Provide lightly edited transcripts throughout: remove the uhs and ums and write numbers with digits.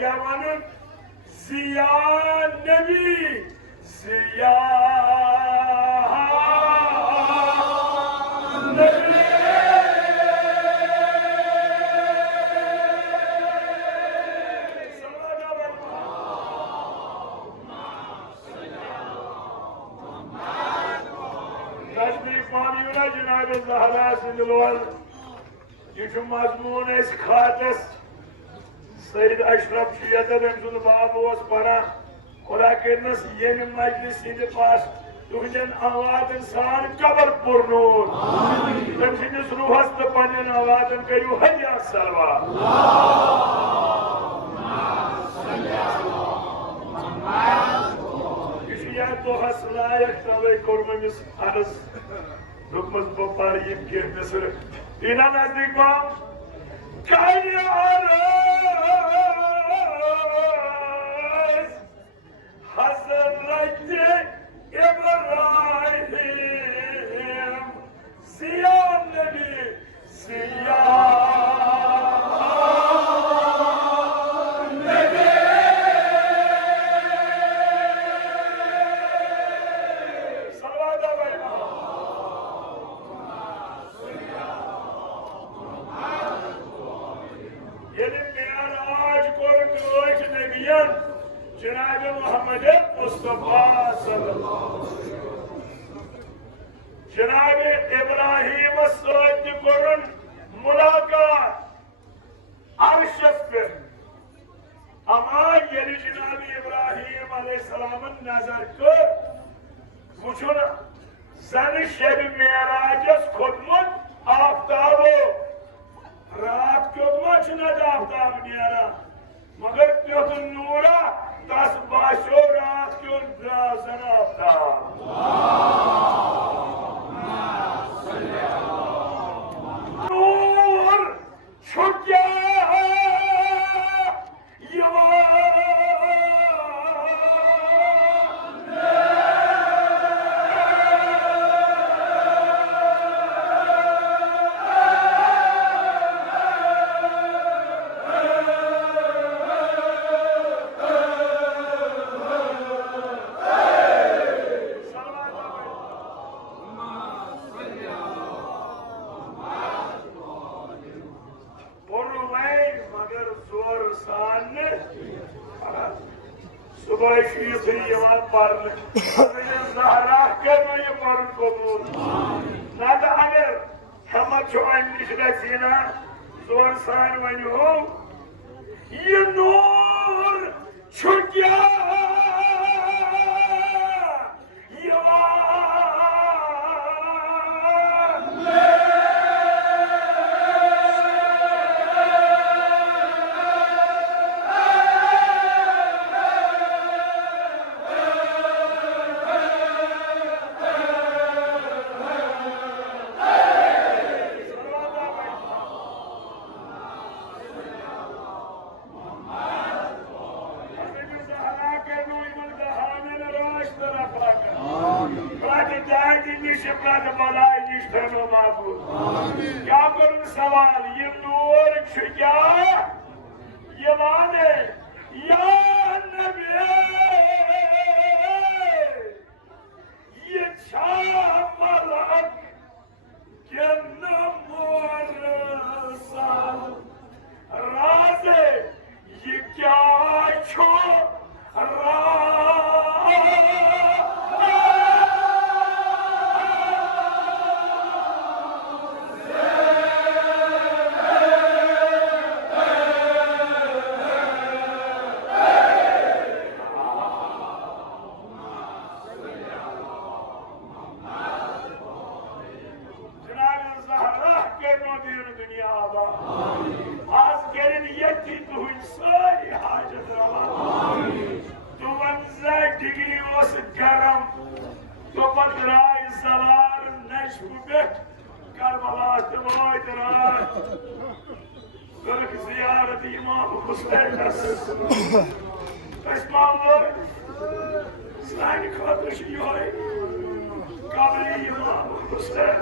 Yaman'ın Ziya Nebi Ziya Nebi Nजदीक मानियोना जनाब ज़हरा सिंदलवाल यह मजमून खातस सईद अशरफ यदन बाब पढ़ा खुदा करनस ये मजलिस हिंद पास तुहन आवाजन सान कबर पुरनून तम सिंदिस रूहस तो पन्न आवाजन करू हया सलवा दोहस लायक तवे कोरमस अरस दुमस बपार यम कहनस इना नजदीक माम हज़रत इब्राहीम ज़िया नबी ज़िया जनाब मोहम्मद मुस्तफा जनाब इब्राहीम सत कोरन मुलाकात अर्शस पे अमा ये जनाब इब्राहीम अलैहिस्सलाम नजर कर वुचुन सन शब मेराजस खोदमुत आफ्ताबो रात क्यों न आफ्ताब नेरा मगर क्यों नूरा तस बाशो रात क्यों जन आफ्ताब नूर छुट्या सुबह शीत ज़हरा कर पढ़ कबूल ना अगर हम अमिश गना जोर सान वनो यह नूर क्या क्या करूं सवाल ये नूर क्या ये माने या नबी ये मलक के नमूर राज ये क्या छो जियारत इमाम हुसैन सानी खातर कबरी इमाम हुसैन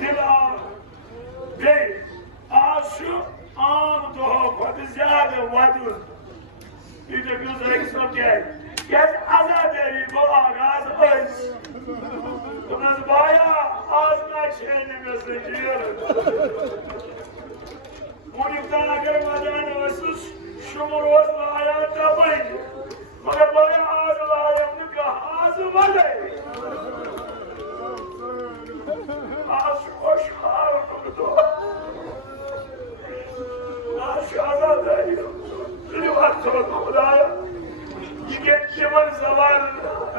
दिल बे आज आम दो ज्यादा वदुन यह गुजारिश क्या आजादी गो आगाज तुमस बाया आज ना छेन में से जेल मुनिफ्तान अगर मैदान वसुस शुमर वस आया तबई मगर बाया आज लाया उनका आज वले आज खुशहाल तो आज आजादी लिवात खुदाया ये केवल सवाल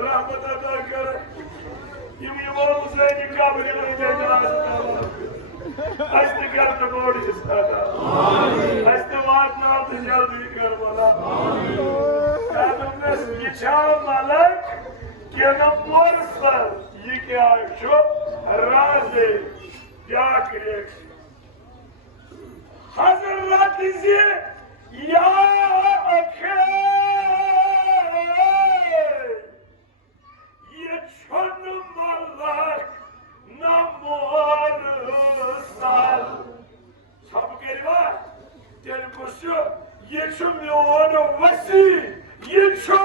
रहमत अता कर ये वो हुसैन का बने नहीं देगा अस्ते कर तो गोड़ जिसका आमीन अस्ते बात ना तो जल्दी कर बोला आमीन तुमने ये चाव मलक के नंबर पर ये क्या शो राज़े क्या करे हज़रत जी या अखे ये छन मलक नमोर साल सब केवा तेरे कुछ ये छुम्योन वसी ये छो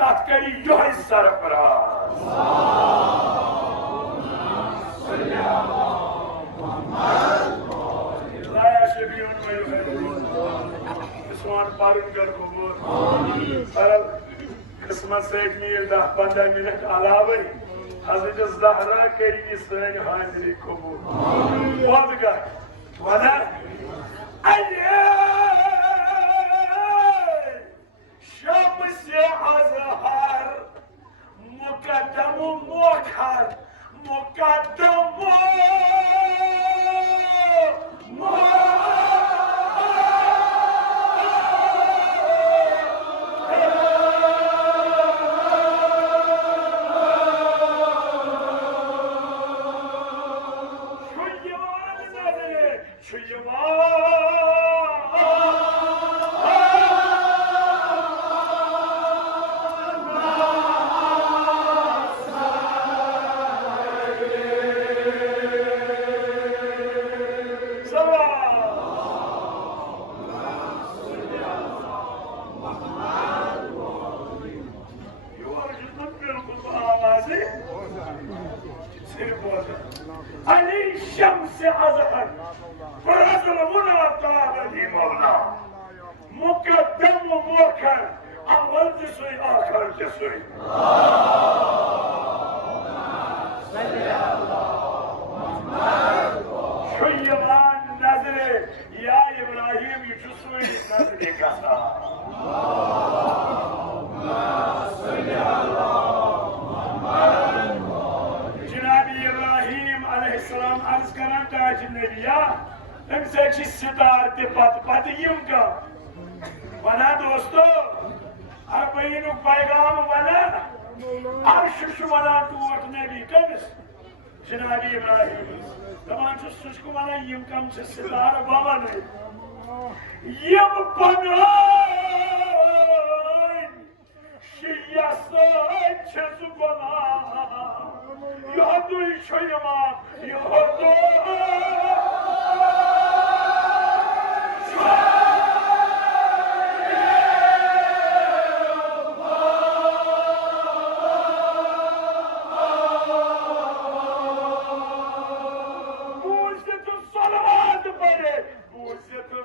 तत्करी यह सरफराज लाया शबीउन सोन पारुन कर कबूर सरल किस्मत से मील 10-15 मिनट अलावे हजरत ज़हरा करी सन हाजिरी कबूल बहुत कर वना अले Shams Azhar Muqaddam मोखर Muqaddam Ali Shams Azhar Farazul Munata Di Mawla Mukaddam Muakkar Awal Jisui Akhar Jisui Shuyyaman Nazre Ya Ibrahim Yusui Nazre Kasa Aleyhisselam arz karan tacimleri ya hemse ki sitar pat yimka bana dosto arbayinu paygam bana arşu bana tuvat nebi kamis Cenab-ı İbrahim tamam şu suçku bana yimkam se sitar baba ne yim panay şiyasa çezu bana Yohdu şoyama, yohdu. Buzetü salavat bari, buzetü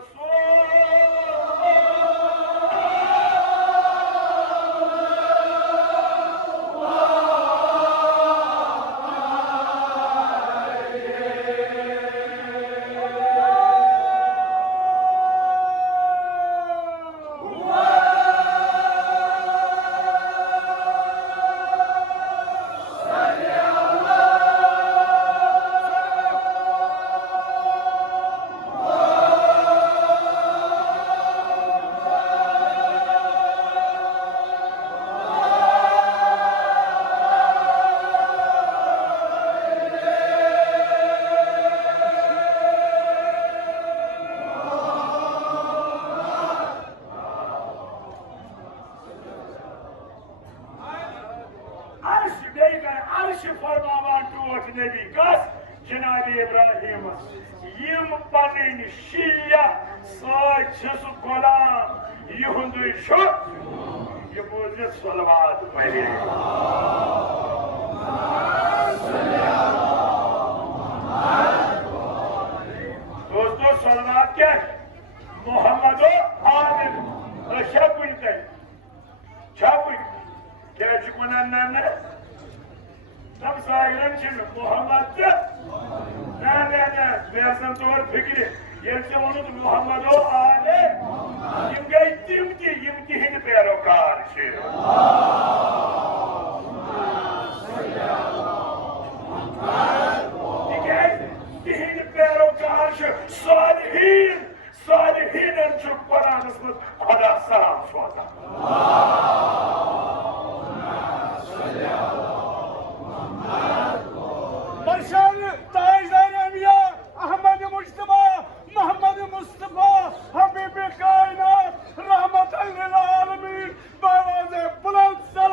Nebi kas Cenab-ı İbrahim yim panin şiyya saçısı kola yuhundu şu yibuzet salavat meyli dosto salavat gel Muhammed'o alim aşağı kay çabuk gerçek olanlarına Tam sahiren şimdi Muhammed'de ne Beyazdan doğru fikri Yerse onu da Muhammed o ale Yim ki hindi pero karşı Hindi pero karşı Salihin en çok paranızlı Allah selam şu anda Başarı Tayyip Emya Ahmet-i Mustafa Muhammed-i Mustafa Habibi Kainat Rahmeten lil Alemin Bavaze Bulat Salam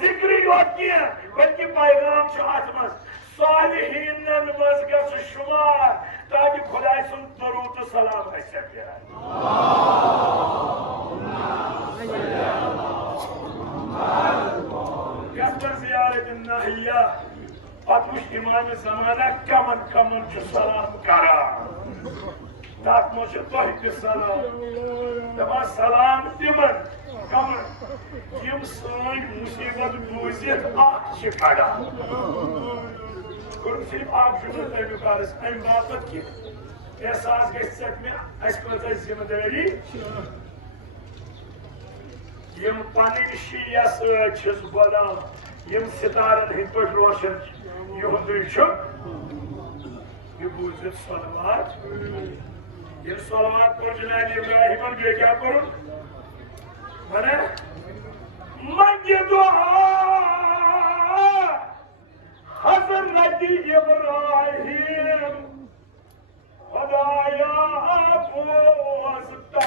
जिक्र योत बल्कि पैगाम अत सालिहीन मज ग शुमार ताकि खुदा सुन दरूद सलाम जियारत नाहिया पत इमाम जमाना कमन कमन सलाम करा तथ मज तुह सलाम दपा सलाम तिमन कमन यम सन मुसीबत बूजित कड़ा सिर्फ तमिक अर्ज अम बापत कि एहसास गि जिम्मेदारी यम पन शीया सच बनान यम सितारन हंद पे रोशन युद यह बूजित सलवात यम सलवात पर जनाब इब्राहिम बे क्या कर मने मंग दुआ हज़रत इब्राहिम खुदाया बोझता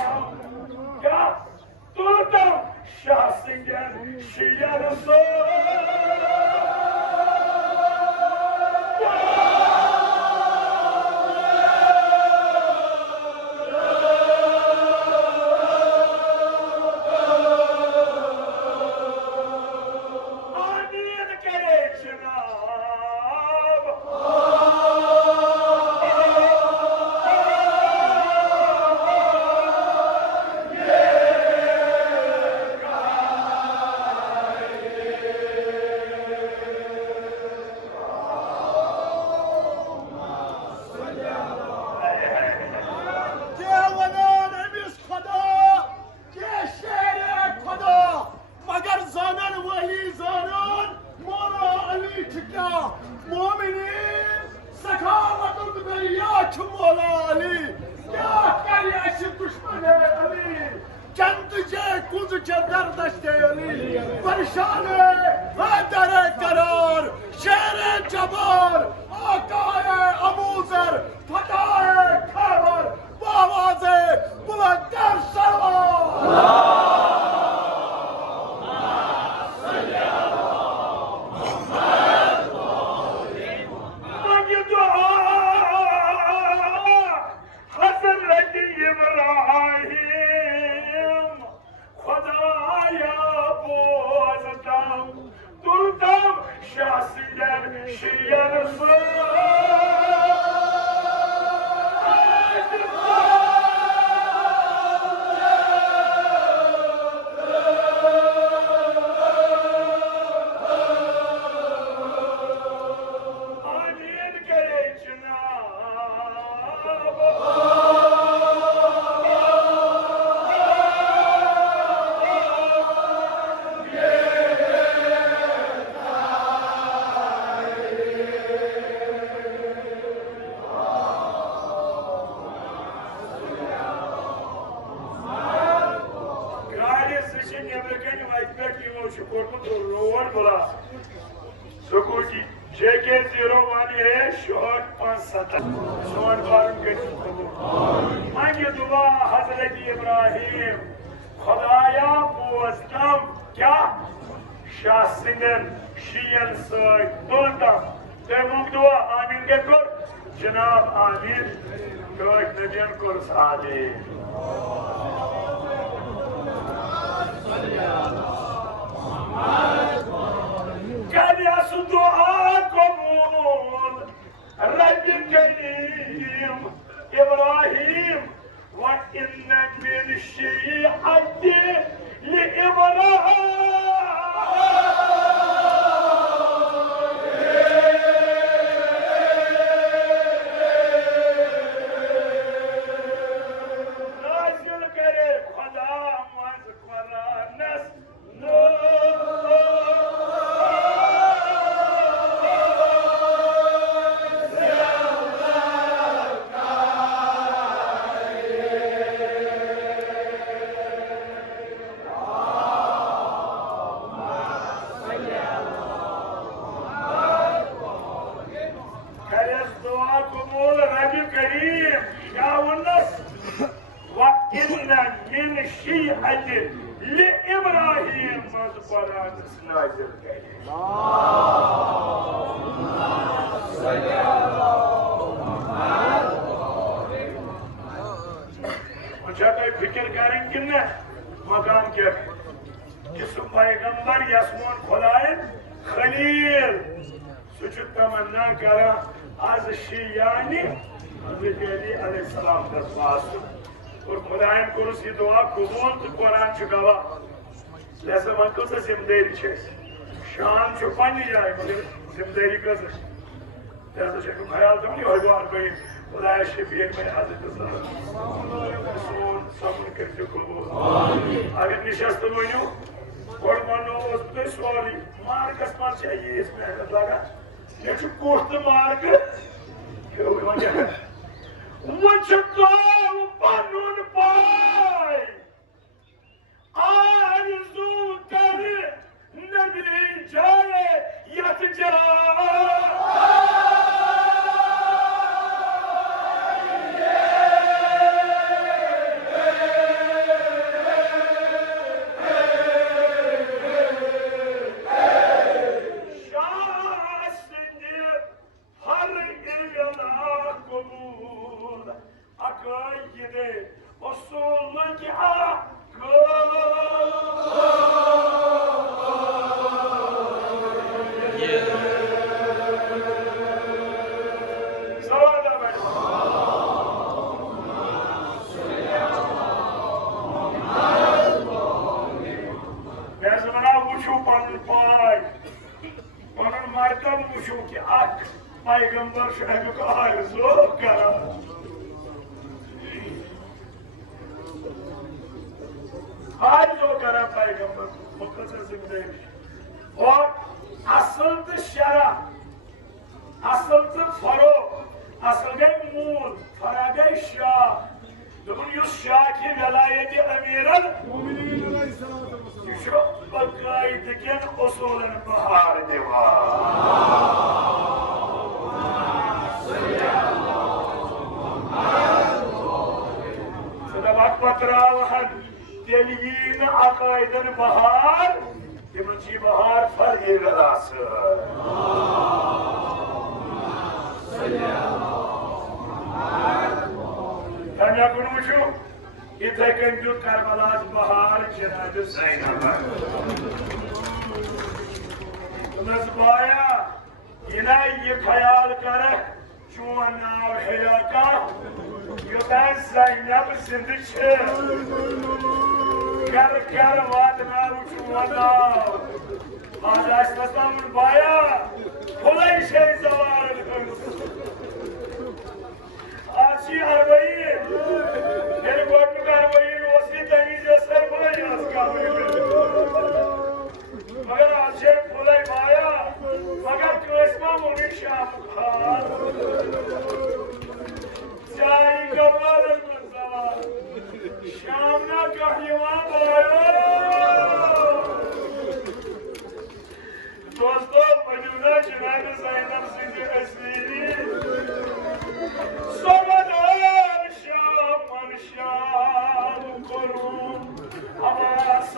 क्या तुलता शाह सिंह शियर सो जनाब आमिर नबियन को सादे इब्राहिम व इन्नक मिन शिअति लिइब्राहिम Kur'an nazil gel. Mucha कोई फिक्र करें कि न मकाम के जिस पैगंबर यसमोन खुदाए खलील सुच तमन्ना करा आज शियानी हज़रत अली अलैहिस्सलाम का पास और खुदाए को उसी दुआ कबूल तो कुरान चुकावा जैसे मन को से जिम्मेदारी छे शान छुपा नहीं जाए मगर जिम्मेदारी का से जैसे शेख ख्याल तो नहीं होगा भाई खुदाए शफीक में हज़रत सामने कर चुको अगर निशस्त बनो और मानो उस पे सॉरी मार्कस मार चाहिए इसमें लगा ये जो कोस्ट मार्क क्यों वजह है वो चुका वो कानून पाए आरज़ू कर नबी जाए यत जा पैगंबर शहर का आरज़ू करा आरज़ू करा पैगंबर मुक़द्दस जिंदगी और असल तो शरा असल तो फरो असल गए मूल फरा गए शाह दोनों युस शाह की वलायत अमीरल युशो बकायद के उसूलन बहार देवा पत्रावहन तेलीन अकायदन बहार तिमची बहार फर गलास तन्या कुन वुचु इथे कन जो करबलास बहार जनाब ज़ैनब नज़बाया इना ये ख्याल कर चोन नाव है का युद्धान ज़ैनब जिंदगी छे कर वाद नाव चुवाना आज अस्लाम बाया खुलाई शे जवार आशी अरबई मेरे गोट करवई वसी तनी जसर भाई असका मगर आशे खुलाई बाया मगर कृष्णा मुनि शाम खान जाई कबाल मंजर शामना कहलीवान आयो दोस्तों मौजूदा जनाब ज़ैनब सिंह असलीनी सोमनार शाम करूं आवास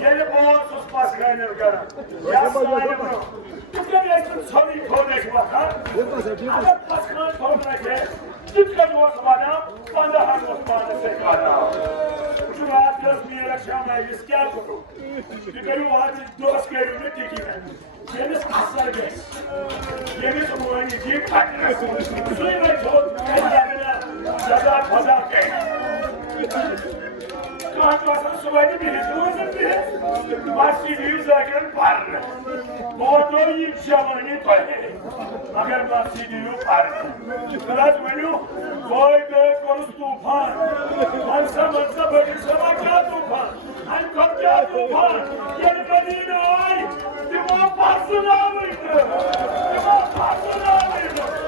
Yeni boğazsız baskayla gara. Yaslayın bunu. Tükürüyorsun soruyu konuş bakan. Ama baskını konuş. Tükürüyorsun Osman'a. Bana hangi Osman'ı sekana. Şu rahat gözmeyerek şamaya risker kuru. Tükürüyor hadi dost görünü dikine. Yemiz kaslar geç. Yemiz umuğunu yiyip suyu ve çok ellerine ceza pazar geç. Kahvasını sulaydı biri, duvarın biri. Mahsiliyi zaten parlı. Orada yiyip şamanı koydu. Agar mahsiliyi parlı. Biraz menü, koy göğe konusu tufan. Mansa bölgesi vakya tufan. Ankatya tufan. Gelmediğine ay. Divan pasına mıydı? Divan pasına mıydı?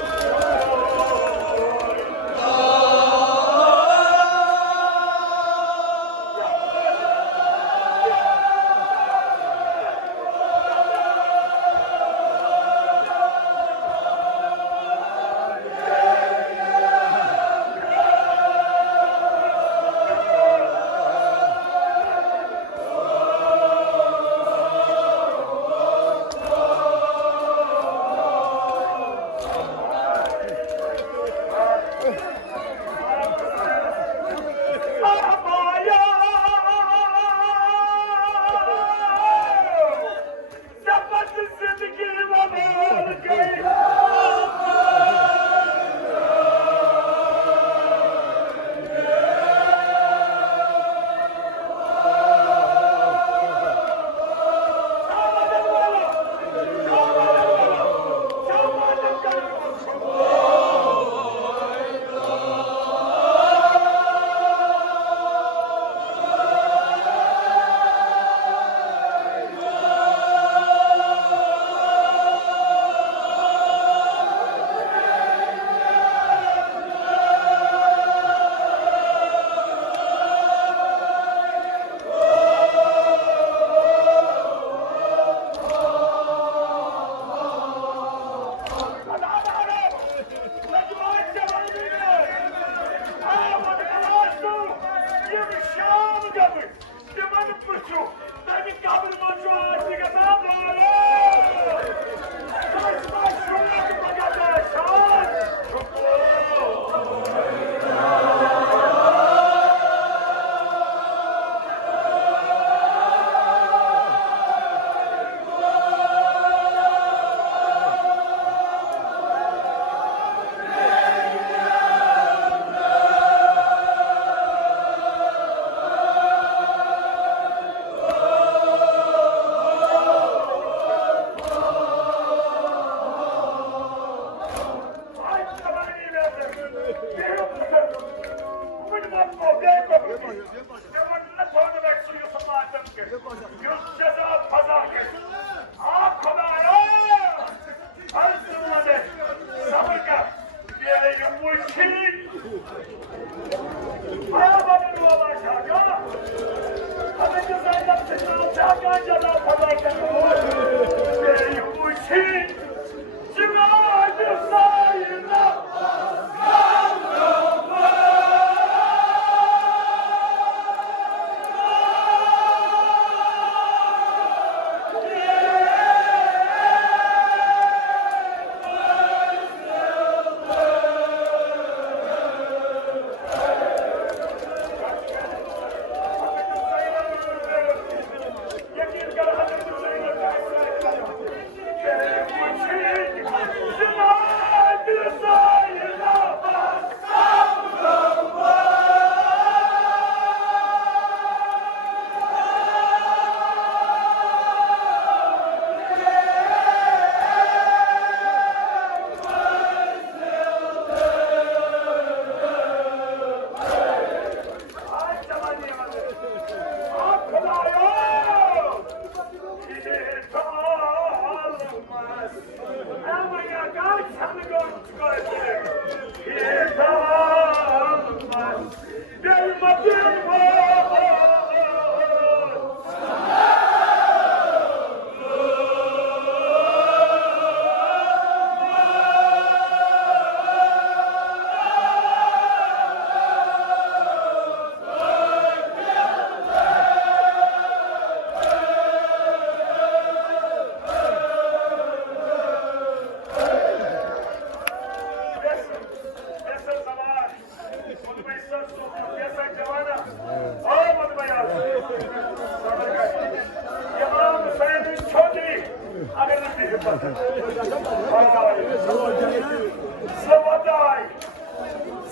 Sıvaday.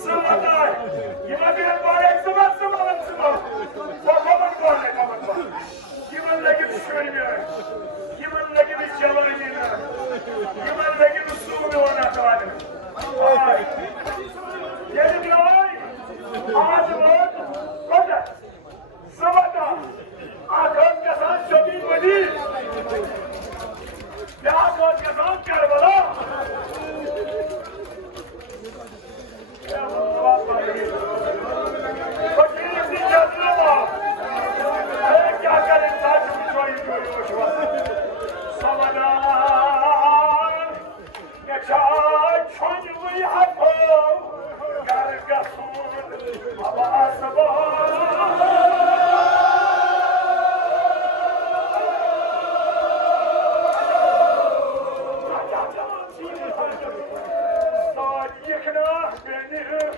Sıvaday. Yine bir mübarek sıvat sıvalım sıvat. Bakalım böyle kapat. Kiminle gibi söylüyor. Kiminle gibi çalıyor. Kiminle gibi sunuyor ona kadar. Ay. Yedi bir ay. Ağzı var. Koca. Sıvada. Akıl kazan şöbin veli. Ve akıl kazan Kerbala. Ya Mustafa Bey. Fakirlik zikretine bak. Pek yakarın saçımı soyuyor şu an. Savadan. Geçer çocuğu yapım. Gargasın. Ama sabah. Yıkına benim.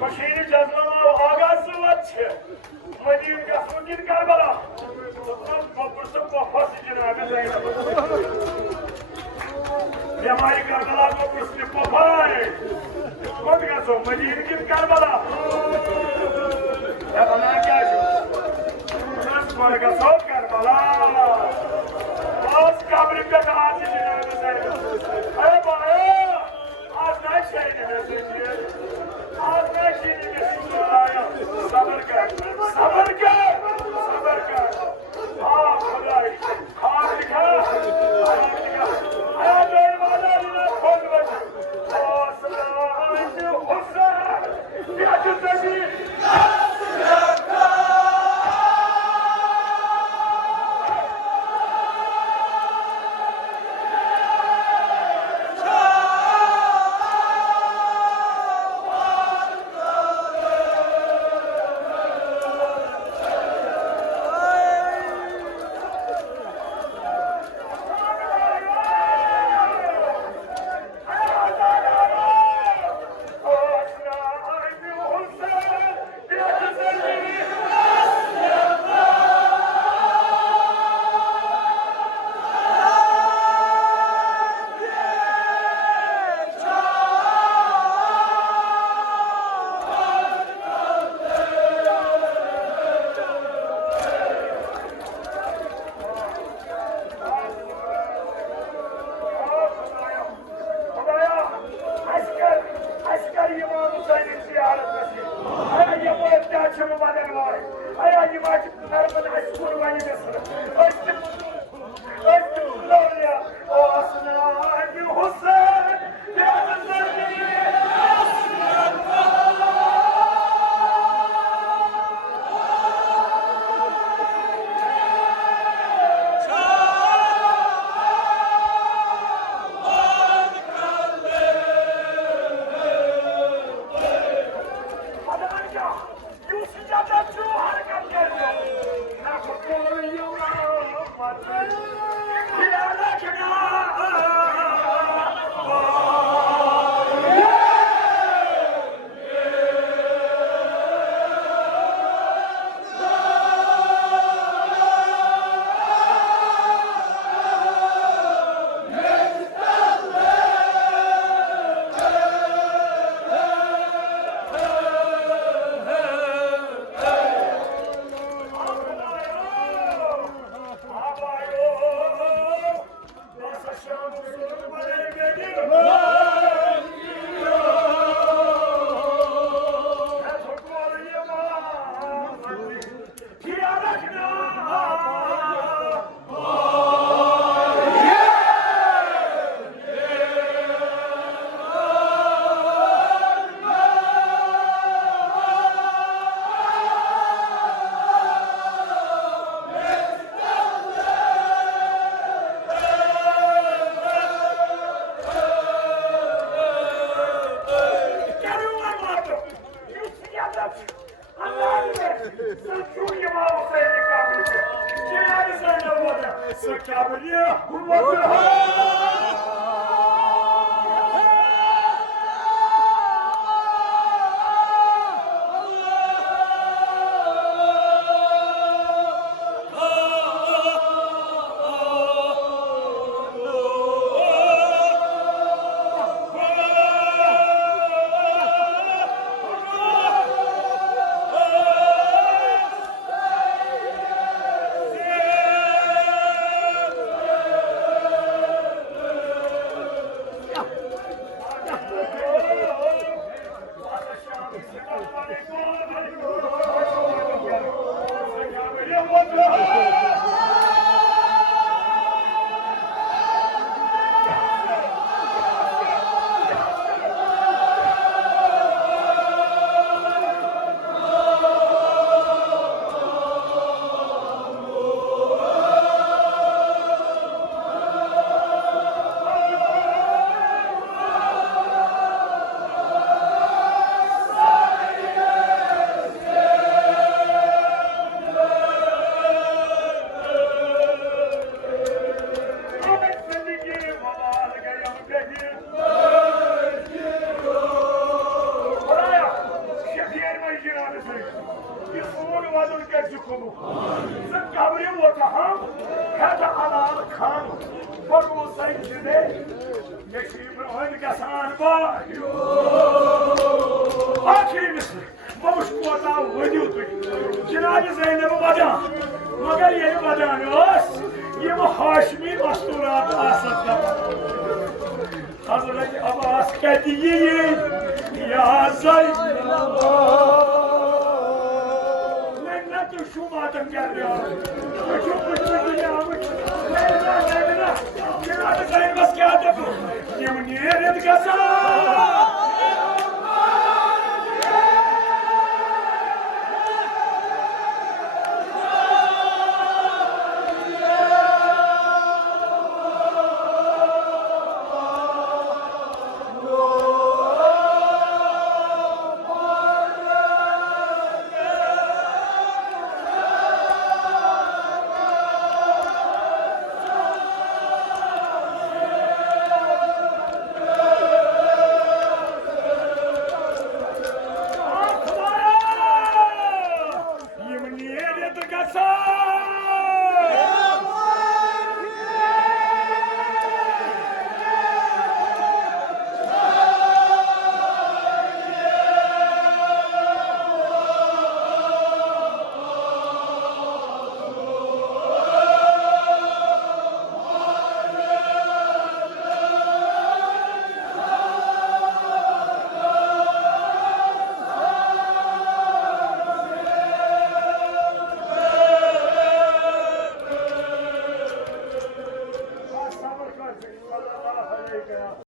Başını cazlama ağası vaçı. Madiyum gasmı gir Kerbala. Tutmam kopursun kopası cenab-ı Zeynep. Yamayı Kerbala kopursun kopay. Tutmam gasmı madiyum gir Kerbala. Ya bana gel şu. Tutmam gasmı Kerbala. Az kabrimde ağası cenab-ı Zeynep. Ay bana. Az ne şeyini mesajı. Ağzına şeyini mesajı. Sabır gel. Sabır gel. Sabır gel. Aa kolay. Harika. Harika. Hayat ölmalarına kol başı. Aslan Husna. Bir acızdaki. Cenab-ı Zeynep'i bacan, magar yeri bacanıyoruz. Yemi Haşmi masturatı asatla. Hazırlık ama askeriyi ya Zeynep. Ne düşüm adım geliyor. Düşüm dünyamı. Leyla